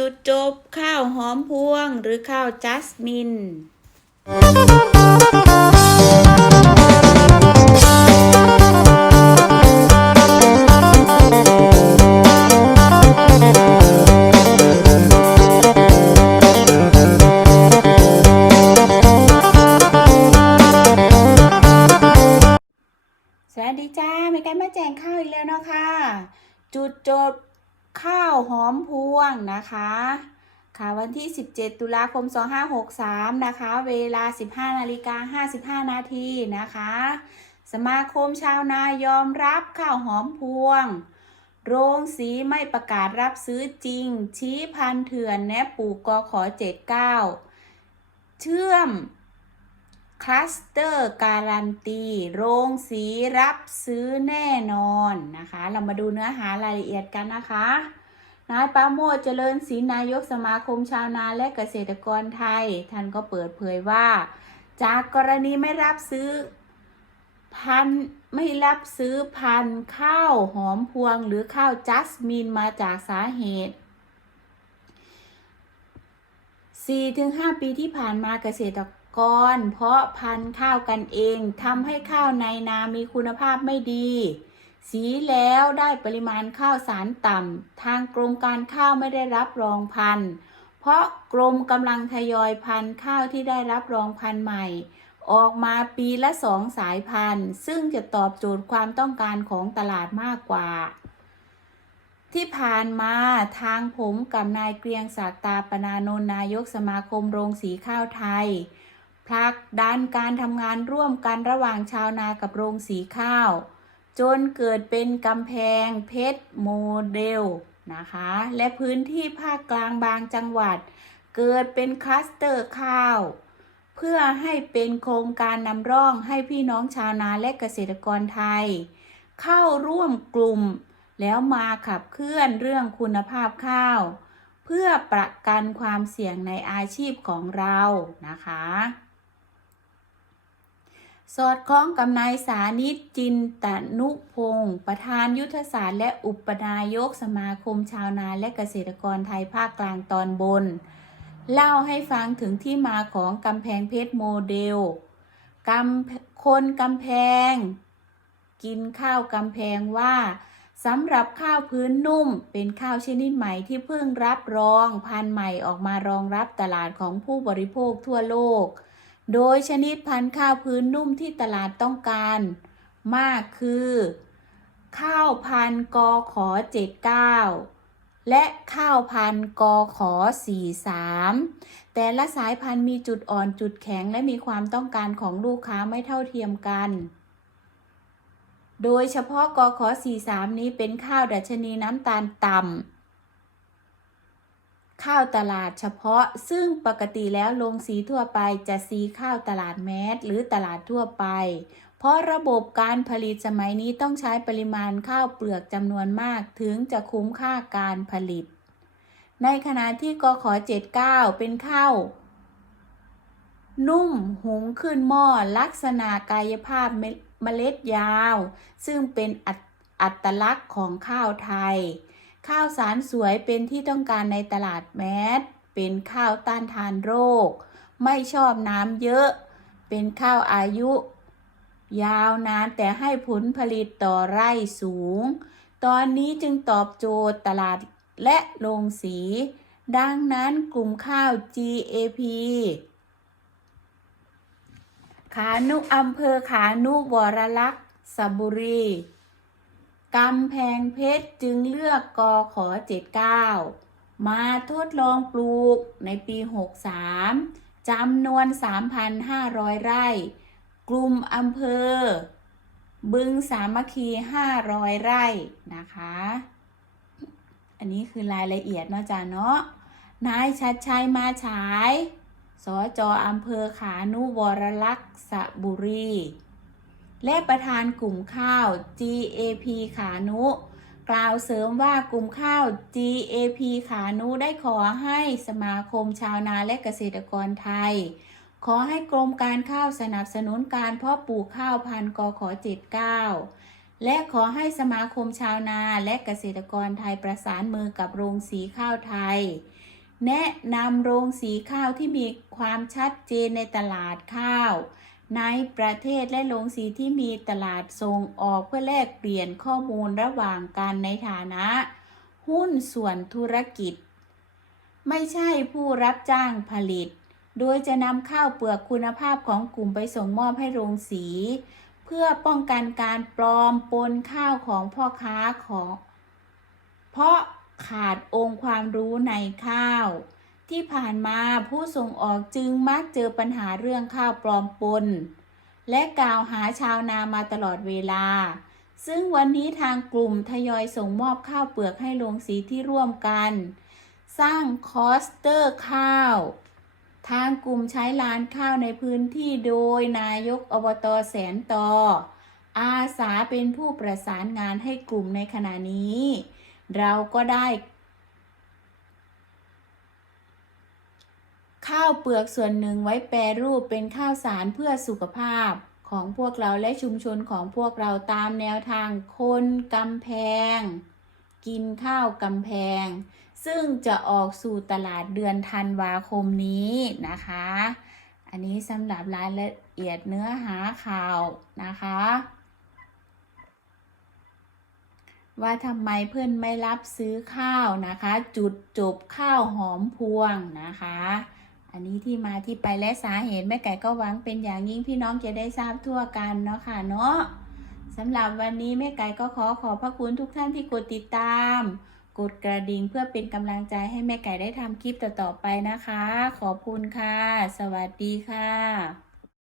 จุดจบข้าวหอมพวงหรือข้าวจัสมินสวัสดีจ้ามีการมาแจงข้าวอีกแล้วเนาะค่ะ จุดจบ ข้าวหอมพวงนะคะ ค่ะวันที่ 17 ตุลาคม 2563 นะคะ เวลา 15นาฬิกา55 นาทีนะคะ สมาคมชาวนายอมรับข้าวหอมพวง โรงสีไม่ประกาศรับซื้อจริง ชี้พันเถื่อนแนบปูกอขอ 79 เชื่อม คลัสเตอร์การันตีโรงสีรับซื้อแน่นอนนะคะ เรามาดูเนื้อหารายละเอียดกันนะคะ นายปาโมทเจริญศรีนายกสมาคมชาวนาและเกษตรกรไทย ท่านก็เปิดเผยว่า จากกรณีไม่รับซื้อพันไม่รับซื้อพันข้าวหอมพวงหรือข้าวจัสมินมาจากสาเหตุ4-5 ปีที่ผ่านมาเกษตร กรเพราะพันธุ์ข้าวกันเองทำให้ข้าวในนามีคุณภาพไม่ดี สีแล้วได้ปริมาณข้าวสารต่ำทางกรมการข้าวไม่ได้รับรองพันธุ์ เพราะกรมกำลังทยอยพันธุ์ข้าวที่ได้รับรองพันธุ์ใหม่ ออกมาปีละสองสายพันธุ์ ซึ่งจะตอบโจทย์ความต้องการของตลาดมากกว่าที่ผ่านมาทางผมกับนายเกรียงศักดิ์ตาปนานนนายกสมาคมโรงสีข้าวไทย ผลักดันการทำงานร่วมกันระหว่างชาวนากับโรงสีข้าว จนเกิดเป็นกำแพงเพชรโมเดลนะคะ และพื้นที่ภาคกลางบางจังหวัด เกิดเป็นคลัสเตอร์ข้าว เพื่อให้เป็นโครงการนำร่องให้พี่น้องชาวนาและเกษตรกรไทย เข้าร่วมกลุ่ม แล้วมาขับเคลื่อนเรื่องคุณภาพข้าว เพื่อประกันความเสี่ยงในอาชีพของเรานะคะ สอดคล้องกับนายสานิตจินตนุพงศ์ประธานยุทธศาสตร์และอุปนายกสมาคมชาวนาและเกษตรกรไทยภาคกลางตอนบน เล่าให้ฟังถึงที่มาของกำแพงเพชรโมเดลกำคนกำแพง กินข้าวกำแพงว่าสำหรับข้าวพื้นนุ่มเป็นข้าวชนิดใหม่ที่เพิ่งรับรอง พันธุ์ใหม่ออกมารองรับตลาดของผู้บริโภคทั่วโลก โดยชนิดพันธุ์ข้าวพื้นนุ่มที่ตลาดต้องการมากคือ ข้าวพันธุ์กอขอ 79 และข้าวพันธุ์กอขอ 43 แต่ละสายพันธุ์มีจุดอ่อนจุดแข็งและมีความต้องการของลูกค้าไม่เท่าเทียมกัน โดยเฉพาะกอขอ 43 นี้เป็นข้าวดัชนีน้ำตาลต่ำ ข้าวตลาดเฉพาะ ซึ่งปกติแล้วโรงสีทั่วไปจะสีข้าวตลาดแมสหรือตลาดทั่วไป เพราะระบบการผลิตสมัยนี้ต้องใช้ปริมาณข้าวเปลือกจำนวนมากถึงจะคุ้มค่าการผลิต ในขณะที่กขอ79 เป็นข้าวนุ่มหุงขึ้นหม้อลักษณะกายภาพเมเล็ดยาว ซึ่งเป็นออัตลักษณ์ของข้าวไทย ข้าวสารสวยเป็นที่ต้องการในตลาดแมสเป็นข้าวต้านทานโรค ไม่ชอบน้ำเยอะ เป็นข้าวอายุ ยาวนานแต่ให้ผลผลิตต่อไร่สูง ตอนนี้จึงตอบโจทย์ตลาดและโรงสี ดังนั้นกลุ่มข้าว GAP ขานุอำเภอขานุวรลักษ์สระบุรี กำแพงเพชรจึงเลือกกอขอ79 มาทดลองปลูกในปี 63จำนวน 3,500 ไร่ กลุ่มอำเภอ บึงสามัคคี 500 ไร่นะคะ อันนี้คือรายละเอียดเนาะจ๊ะเนาะนายชัดชัยมาฉาย สจออำเภอขานุวรลักษ์สระบุรี และประธานกลุ่มข้าว GAP ขานุ กล่าวเสริมว่ากลุ่มข้าว GAP ขานุได้ขอให้สมาคมชาวนาและเกษตรกรไทย ขอให้กรมการข้าวสนับสนุนการเพาะปลูกข้าวพันธุ์กขอ79 และขอให้สมาคมชาวนาและเกษตรกรไทยประสานมือกับโรงสีข้าวไทยแนะนำโรงสีข้าวที่มีความชัดเจนในตลาดข้าว ในประเทศและโรงสีที่มีตลาดส่งออกเพื่อแลกเปลี่ยนข้อมูลระหว่างกันในฐานะ หุ้นส่วนธุรกิจ ไม่ใช่ผู้รับจ้างผลิต โดยจะนำข้าวเปลือกคุณภาพของกลุ่มไปส่งมอบให้โรงสี เพื่อป้องกันการปลอมปนข้าวของพ่อค้าของ เพราะขาดองค์ความรู้ในข้าว ที่ผ่านมาผู้ส่งออกจึงมักเจอปัญหาเรื่องข้าวปลอมปน และกล่าวหาชาวนามาตลอดเวลา ซึ่งวันนี้ทางกลุ่มทยอยส่งมอบข้าวเปลือกให้โรงสีที่ร่วมกัน สร้างคอสเตอร์ข้าว ทางกลุ่มใช้ลานข้าวในพื้นที่โดยนายกอบตแสนต่อ อาสาเป็นผู้ประสานงานให้กลุ่มในขณะนี้ เราก็ได้ ข้าวเปลือกส่วนหนึ่งไว้แปรรูปเป็นข้าวสารเพื่อสุขภาพของพวกเราและชุมชนของพวกเราตามแนวทางคนกำแพง กินข้าวกำแพง ซึ่งจะออกสู่ตลาดเดือนธันวาคมนี้นะคะ อันนี้สำหรับรายละเอียดเนื้อหาข่าวนะคะ ว่าทำไมเพื่อนไม่รับซื้อข้าวนะคะ จุดจบข้าวหอมพวงนะคะ อันนี้ที่มาที่ไปและสาเหตุแม่ไก่ก็หวังเป็นอย่างยิ่งพี่น้องจะได้ทราบทั่วกันเนาะค่ะเนาะสำหรับวันนี้แม่ไก่ก็ขอขอบพระคุณทุกท่านที่กดติดตาม กดกระดิ่งเพื่อเป็นกำลังใจให้แม่ไก่ได้ทำคลิปต่อๆไปนะคะ ขอบคุณค่ะ สวัสดีค่ะ